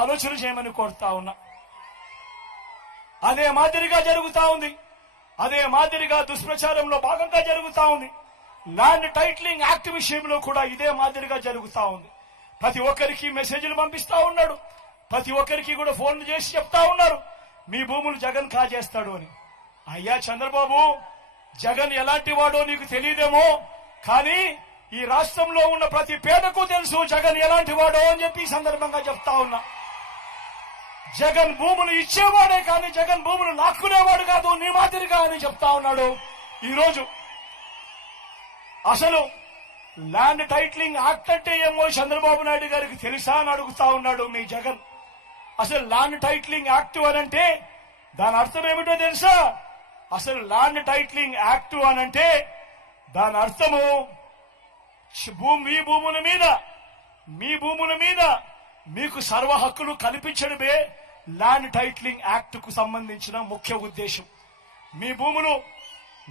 ఆలోచన చేయమని కోరుతా ఉన్నా. అదే మాదిరిగా జరుగుతా ఉంది. అదే మాదిరిగా దుష్ప్రచారంలో భాగంగా జరుగుతా ఉంది. ల్యాండ్ టైటిలింగ్ యాక్ట్ విషయంలో కూడా ఇదే మాదిరిగా జరుగుతా ఉంది. ప్రతి ఒక్కరికి మెసేజ్లు పంపిస్తా ఉన్నాడు. ప్రతి ఒక్కరికి కూడా ఫోన్లు చేసి చెప్తా ఉన్నారు, మీ భూములు జగన్ కాజేస్తాడు అని. అయ్యా చంద్రబాబు, జగన్ ఎలాంటి వాడో నీకు తెలియదేమో, కానీ ఈ రాష్ట్రంలో ఉన్న ప్రతి పేదకు తెలుసు జగన్ ఎలాంటి వాడో అని చెప్పి ఈ సందర్భంగా చెప్తా ఉన్నా. జగన్ భూములు ఇచ్చేవాడే కానీ జగన్ భూములు లాక్కునేవాడు కాదు నీ మాదిరిగా అని చెప్తా ఉన్నాడు. ఈరోజు అసలు ల్యాండ్ టైటిలింగ్ యాక్ట్ అంటే ఏమో చంద్రబాబు నాయుడు గారికి తెలుసా అని అడుగుతా ఉన్నాడు మీ జగన్. అసలు ల్యాండ్ టైటిలింగ్ యాక్ట్ అనంటే దాని అర్థం ఏమిటో తెలుసా? అసలు ల్యాండ్ టైటిలింగ్ యాక్ట్ అనంటే దాని అర్థము మీ భూముల మీద మీకు సర్వ హక్కులు కల్పించడమే ల్యాండ్ టైటిలింగ్ యాక్ట్ కు సంబంధించిన ముఖ్య ఉద్దేశం. మీ భూములు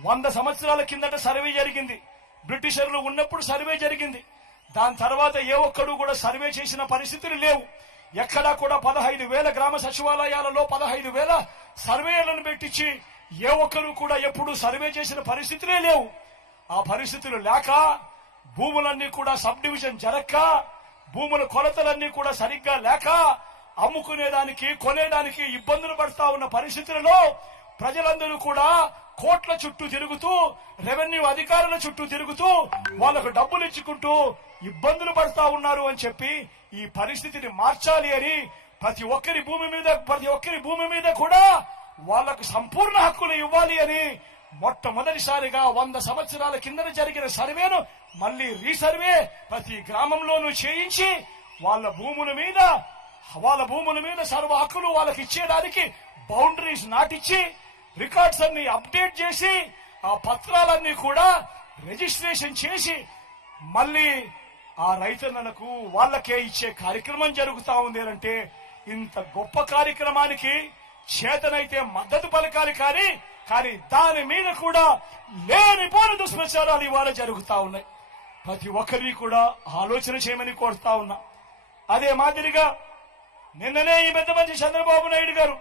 100 సంవత్సరాల కిందట సర్వే జరిగింది. బ్రిటిషర్లు ఉన్నప్పుడు సర్వే జరిగింది. దాని తర్వాత ఏ ఒక్కడు కూడా సర్వే చేసిన పరిస్థితులు లేవు. ఎక్కడా కూడా 15,000 గ్రామ సచివాలయాలలో 15,000 సర్వేలను పెట్టించి ఏ ఒక్కరు కూడా ఎప్పుడు సర్వే చేసిన పరిస్థితులే లేవు. ఆ పరిస్థితులు లేక భూములన్నీ కూడా సబ్ డివిజన్ జరక్క, భూముల కొలతలన్నీ కూడా సరిగ్గా లేక అమ్ముకునేదానికి కొనేదానికి ఇబ్బందులు పడతా ఉన్న పరిస్థితులలో ప్రజలందరూ కూడా కోట్ల చుట్టూ తిరుగుతూ, రెవెన్యూ అధికారుల చుట్టూ తిరుగుతూ వాళ్లకు డబ్బులు ఇచ్చుకుంటూ ఇబ్బందులు పడతా ఉన్నారు అని చెప్పి ఈ పరిస్థితిని మార్చాలి అని ప్రతి ఒక్కరి భూమి మీద కూడా వాళ్లకు సంపూర్ణ హక్కులు ఇవ్వాలి అని మొట్టమొదటిసారిగా 100 సంవత్సరాల కింద జరిగిన సర్వేను మళ్లీ రీసర్వే ప్రతి గ్రామంలోనూ చేయించి వాళ్ళ భూముల మీద సర్వ హక్కులు వాళ్ళకి ఇచ్చేదానికి బౌండరీస్ నాటిచ్చి రికార్డ్స్ అన్ని అప్డేట్ చేసి ఆ పత్రాలన్నీ కూడా రిజిస్ట్రేషన్ చేసి మళ్లీ ఆ రైతన్నలకు వాళ్ళకే ఇచ్చే కార్యక్రమం జరుగుతా ఉంది అంటే ఇంత గొప్ప కార్యక్రమానికి చేతనైతే మద్దతు పలకాలి కానీ దాని మీద కూడా లేనిపోని దుష్ప్రచారాలు ఇవాళ జరుగుతా ఉన్నాయి. ప్రతి ఒక్కరిని కూడా ఆలోచన చేయమని కోరుతా ఉన్నా. అదే మాదిరిగా నిన్ననే ఈ పెద్ద మంచి చంద్రబాబు నాయుడు గారు